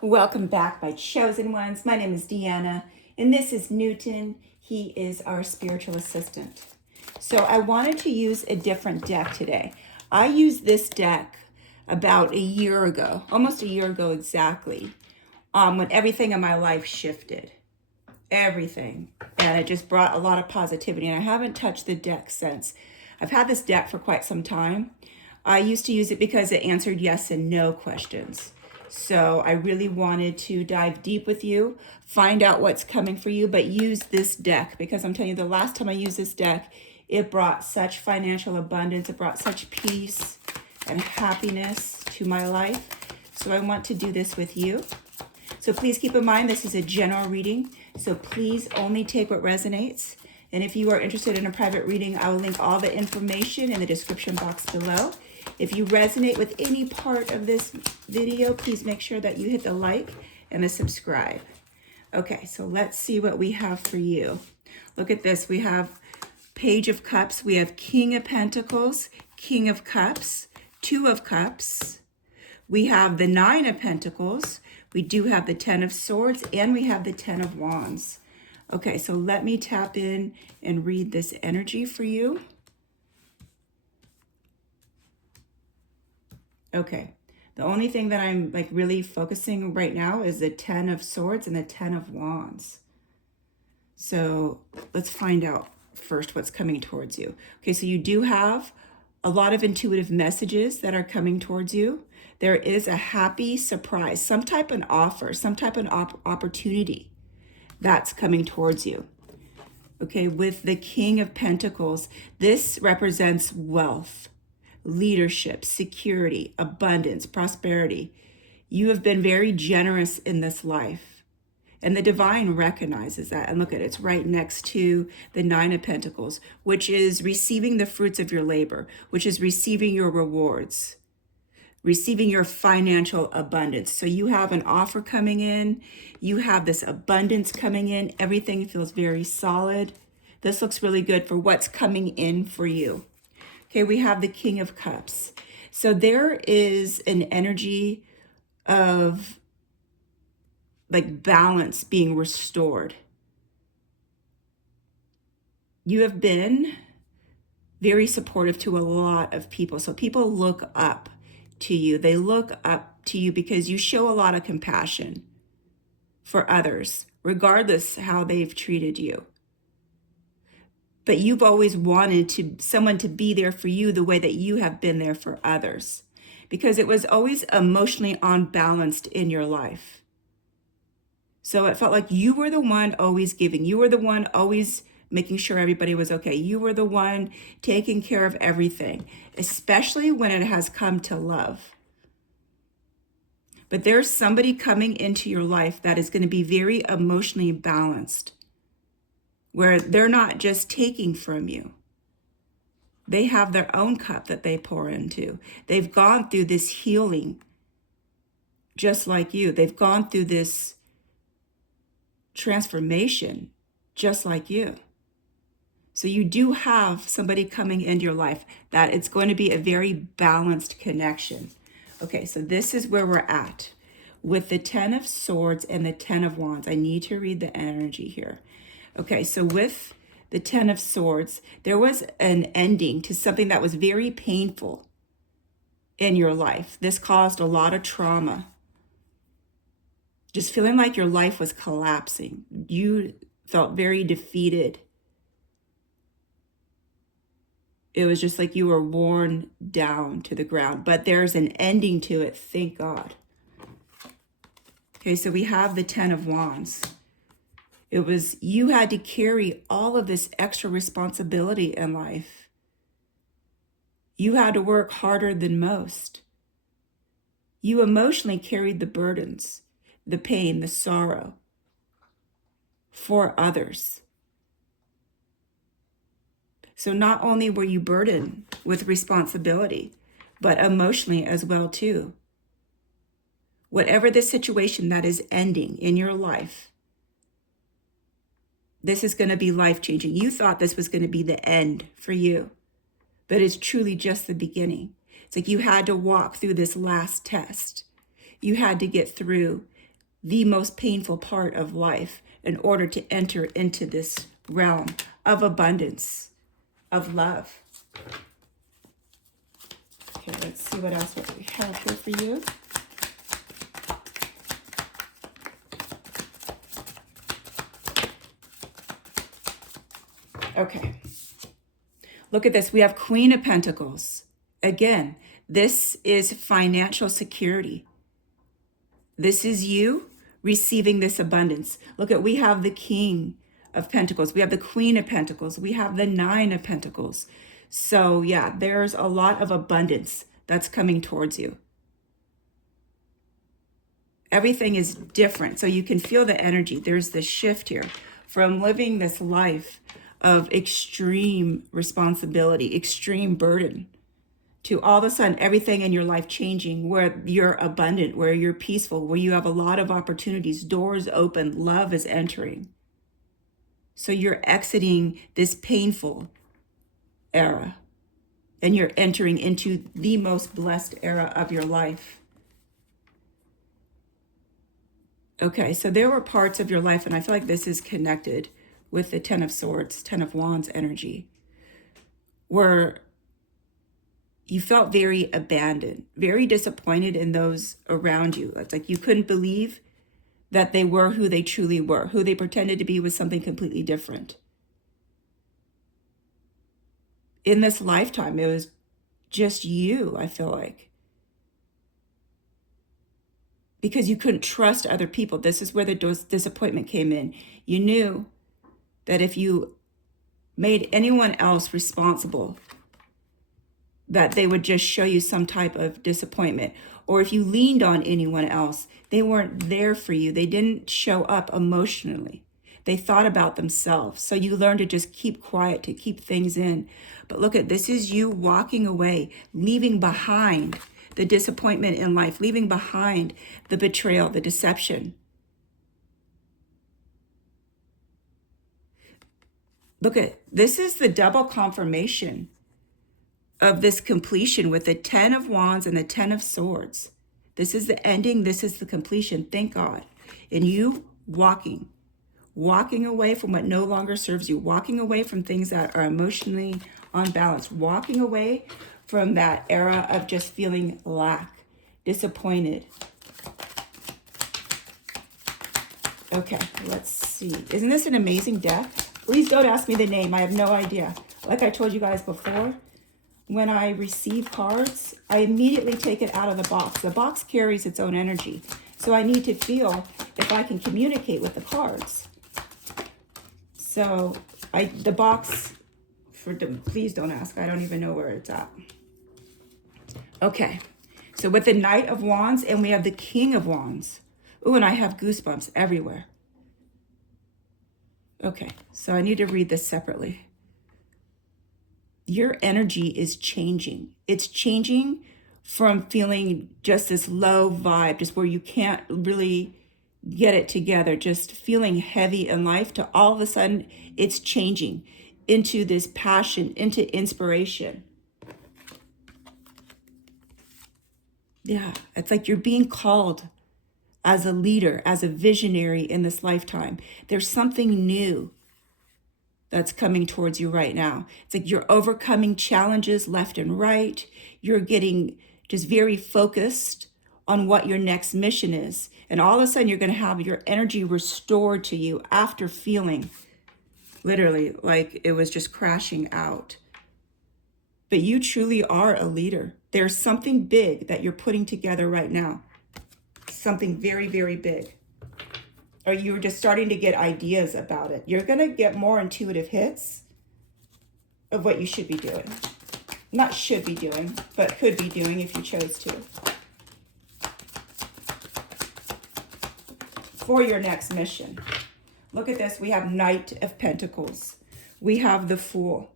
Welcome back, my chosen ones. My name is Deanna, and this is Newton. He is our spiritual assistant. So I wanted to use a different deck today. I used this deck about a year ago, almost a year ago exactly, when everything in my life shifted. Everything. And it just brought a lot of positivity, and I haven't touched the deck since. I've had this deck for quite some time. I used to use it because it answered yes and no questions. So I really wanted to dive deep with you, find out what's coming for you, but use this deck because I'm telling you, the last time I used this deck, it brought such financial abundance, it brought such peace and happiness to my life. So I want to do this with you. So please keep in mind, this is a general reading. So please only take what resonates. And if you are interested in a private reading, I will link all the information in the description box below. If you resonate with any part of this video, please make sure that you hit the like and the subscribe. Okay, so let's see what we have for you. Look at this. We have Page of Cups. We have King of Pentacles, King of Cups, Two of Cups. We have the Nine of Pentacles. We do have the Ten of Swords, and we have the Ten of Wands. Okay, so let me tap in and read this energy for you. Okay, the only thing that I'm like really focusing right now is the Ten of Swords and the Ten of Wands. So let's find out first what's coming towards you. Okay, so you do have a lot of intuitive messages that are coming towards you. There is a happy surprise, some type of offer, some type of opportunity that's coming towards you. Okay, with the King of Pentacles, this represents wealth, leadership, security, abundance, prosperity. You have been very generous in this life. And the divine recognizes that. And look at it, it's right next to the Nine of Pentacles, which is receiving the fruits of your labor, which is receiving your rewards, receiving your financial abundance. So you have an offer coming in, you have this abundance coming in, everything feels very solid. This looks really good for what's coming in for you. Okay, we have the King of Cups. So there is an energy of like balance being restored. You have been very supportive to a lot of people. So people look up to you. They look up to you because you show a lot of compassion for others, regardless how they've treated you. But you've always wanted someone to be there for you the way that you have been there for others, because it was always emotionally unbalanced in your life. So it felt like you were the one always giving. You were the one always making sure everybody was okay. You were the one taking care of everything, especially when it has come to love. But there's somebody coming into your life that is going to be very emotionally balanced, where they're not just taking from you. They have their own cup that they pour into. They've gone through this healing just like you. They've gone through this transformation just like you. So you do have somebody coming into your life that it's going to be a very balanced connection. Okay, so this is where we're at with the Ten of Swords and the Ten of Wands. I need to read the energy here. Okay, so with the Ten of Swords, there was an ending to something that was very painful in your life. This caused a lot of trauma. Just feeling like your life was collapsing. You felt very defeated. It was just like you were worn down to the ground, but there's an ending to it, thank God. Okay, so we have the Ten of Wands. It was, you had to carry all of this extra responsibility in life. You had to work harder than most. You emotionally carried the burdens, the pain, the sorrow for others. So not only were you burdened with responsibility, but emotionally as well too. Whatever the situation that is ending in your life, this is going to be life-changing. You thought this was going to be the end for you, but it's truly just the beginning. It's like you had to walk through this last test. You had to get through the most painful part of life in order to enter into this realm of abundance, of love. Okay, let's see what else we have here for you. Okay. Look at this. We have Queen of Pentacles. Again, this is financial security. This is you receiving this abundance. Look at, we have the King of Pentacles. We have the Queen of Pentacles. We have the Nine of Pentacles. So yeah, there's a lot of abundance that's coming towards you. Everything is different. So you can feel the energy. There's this shift here from living this life of extreme responsibility, extreme burden, to all of a sudden everything in your life changing, where you're abundant, where you're peaceful, where you have a lot of opportunities, doors open, love is entering. So you're exiting this painful era and you're entering into the most blessed era of your life. Okay, so there were parts of your life, and I feel like this is connected with the Ten of Swords, Ten of Wands energy, where you felt very abandoned, very disappointed in those around you. It's like you couldn't believe that they were who they truly were. Who they pretended to be was something completely different. In this lifetime, it was just you, I feel like. Because you couldn't trust other people. This is where the disappointment came in. You knew that if you made anyone else responsible, that they would just show you some type of disappointment. Or if you leaned on anyone else, they weren't there for you. They didn't show up emotionally. They thought about themselves. So you learn to just keep quiet, to keep things in. But look at, this is you walking away, leaving behind the disappointment in life, leaving behind the betrayal, the deception. Look at, this is the double confirmation of this completion with the Ten of Wands and the Ten of Swords. This is the ending. This is the completion. Thank God. And you walking away from what no longer serves you, walking away from things that are emotionally unbalanced, walking away from that era of just feeling lack, disappointed. Okay, let's see. Isn't this an amazing deck? Please don't ask me the name. I have no idea. Like I told you guys before, when I receive cards, I immediately take it out of the box. The box carries its own energy. So I need to feel if I can communicate with the cards. So the box, please don't ask. I don't even know where it's at. Okay, so with the Knight of Wands and we have the King of Wands. Ooh, and I have goosebumps everywhere. Okay, so I need to read this separately. Your energy is changing. It's changing from feeling just this low vibe, just where you can't really get it together, just feeling heavy in life, to all of a sudden it's changing into this passion, into inspiration. Yeah, it's like you're being called as a leader, as a visionary in this lifetime. There's something new that's coming towards you right now. It's like you're overcoming challenges left and right. You're getting just very focused on what your next mission is. And all of a sudden you're going to have your energy restored to you after feeling literally like it was just crashing out. But you truly are a leader. There's something big that you're putting together right now. Something very, very big. Or you're just starting to get ideas about it. You're going to get more intuitive hits of what you should be doing. Not should be doing, but could be doing if you chose to. For your next mission. Look at this. We have Knight of Pentacles. We have the Fool.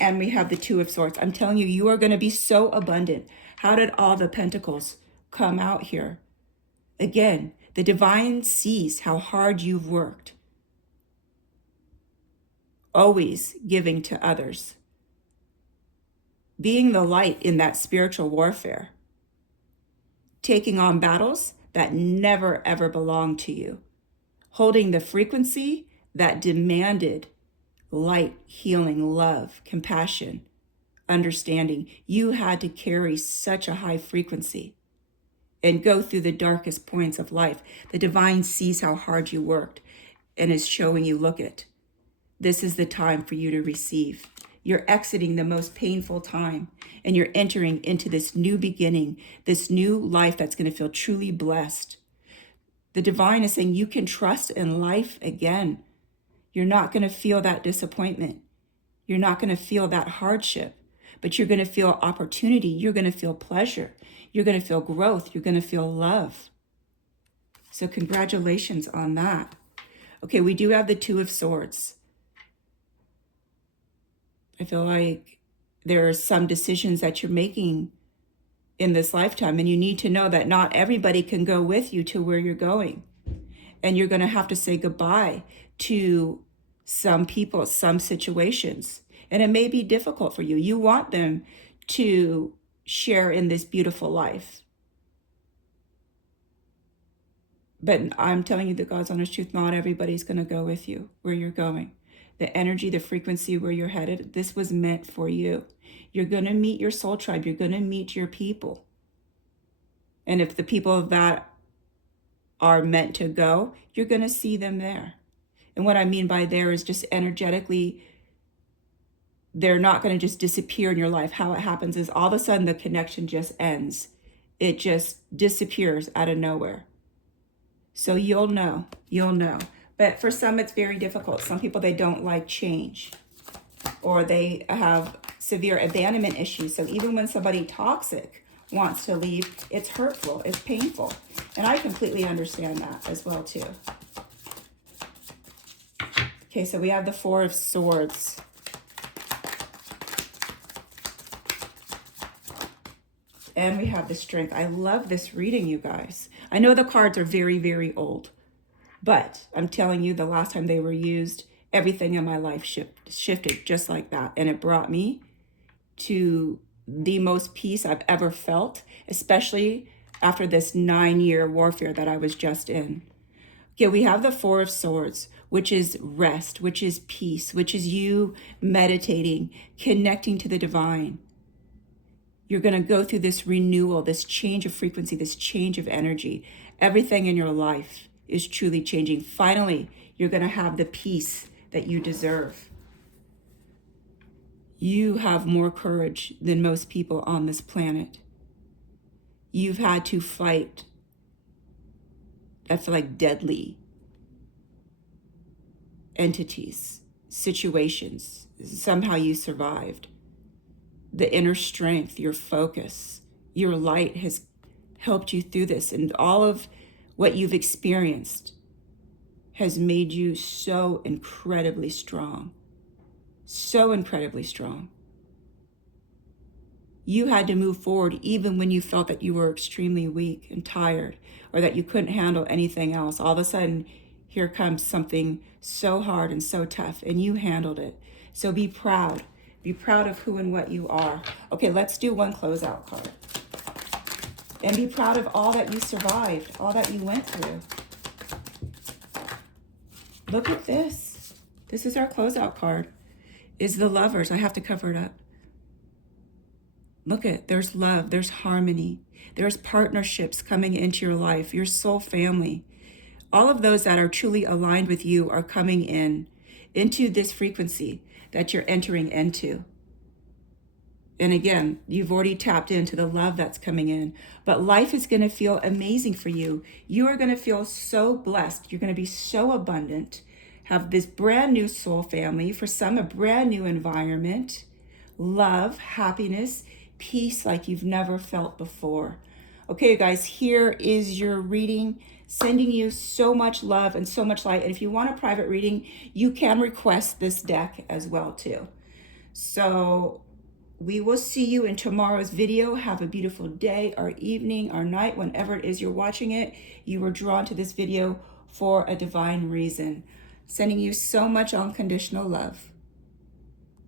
And we have the Two of Swords. I'm telling you, you are going to be so abundant. How did all the pentacles come out here? Again, the divine sees how hard you've worked. Always giving to others. Being the light in that spiritual warfare. Taking on battles that never ever belonged to you, holding the frequency that demanded light, healing, love, compassion, understanding. You had to carry such a high frequency and go through the darkest points of life. The divine sees how hard you worked and is showing you, look it, this is the time for you to receive. You're exiting the most painful time and you're entering into this new beginning, this new life that's going to feel truly blessed. The divine is saying you can trust in life again. You're not going to feel that disappointment. You're not going to feel that hardship, but you're going to feel opportunity. You're going to feel pleasure. You're going to feel growth. You're going to feel love. So congratulations on that. Okay, we do have the Two of Swords. I feel like there are some decisions that you're making in this lifetime, and you need to know that not everybody can go with you to where you're going. And you're going to have to say goodbye to some people, some situations. And it may be difficult for you. You want them to share in this beautiful life. But I'm telling you the God's honest truth, not everybody's going to go with you where you're going. The energy, the frequency where you're headed, this was meant for you. You're going to meet your soul tribe. You're going to meet your people. And if the people that are meant to go, you're going to see them there. And what I mean by there is just energetically, they're not going to just disappear in your life. How it happens is all of a sudden the connection just ends. It just disappears out of nowhere. So you'll know. But for some, it's very difficult. Some people, they don't like change, or they have severe abandonment issues. So even when somebody toxic wants to leave, it's hurtful, it's painful. And I completely understand that as well too. Okay, so we have the Four of Swords. And we have the Strength. I love this reading, you guys. I know the cards are very, very old, but I'm telling you, the last time they were used, everything in my life shifted just like that. And it brought me to the most peace I've ever felt, especially after this 9-year warfare that I was just in. Okay, we have the Four of Swords, which is rest, which is peace, which is you meditating, connecting to the divine. You're going to go through this renewal, this change of frequency, this change of energy. Everything in your life is truly changing. Finally, you're going to have the peace that you deserve. You have more courage than most people on this planet. You've had to fight, I feel like, deadly entities, situations. Somehow you survived. The inner strength, your focus, your light has helped you through this. And all of what you've experienced has made you so incredibly strong. So incredibly strong. You had to move forward even when you felt that you were extremely weak and tired, or that you couldn't handle anything else. All of a sudden, here comes something so hard and so tough, and you handled it. So be proud. Be proud of who and what you are. Okay, let's do one closeout card. And be proud of all that you survived, all that you went through. Look at this. This is our closeout card. Is the Lovers. I have to cover it up. Look at, there's love, there's harmony, there's partnerships coming into your life, your soul family. All of those that are truly aligned with you are coming into this frequency that you're entering into. And again, you've already tapped into the love that's coming in, but life is going to feel amazing for you. You are going to feel so blessed. You're going to be so abundant, have this brand new soul family, for some a brand new environment, love, happiness, peace like you've never felt before. Okay, guys, here is your reading. Sending you so much love and so much light. And if you want a private reading, you can request this deck as well too. So we will see you in tomorrow's video. Have a beautiful day or evening or night, whenever it is you're watching it. You were drawn to this video for a divine reason. Sending you so much unconditional love.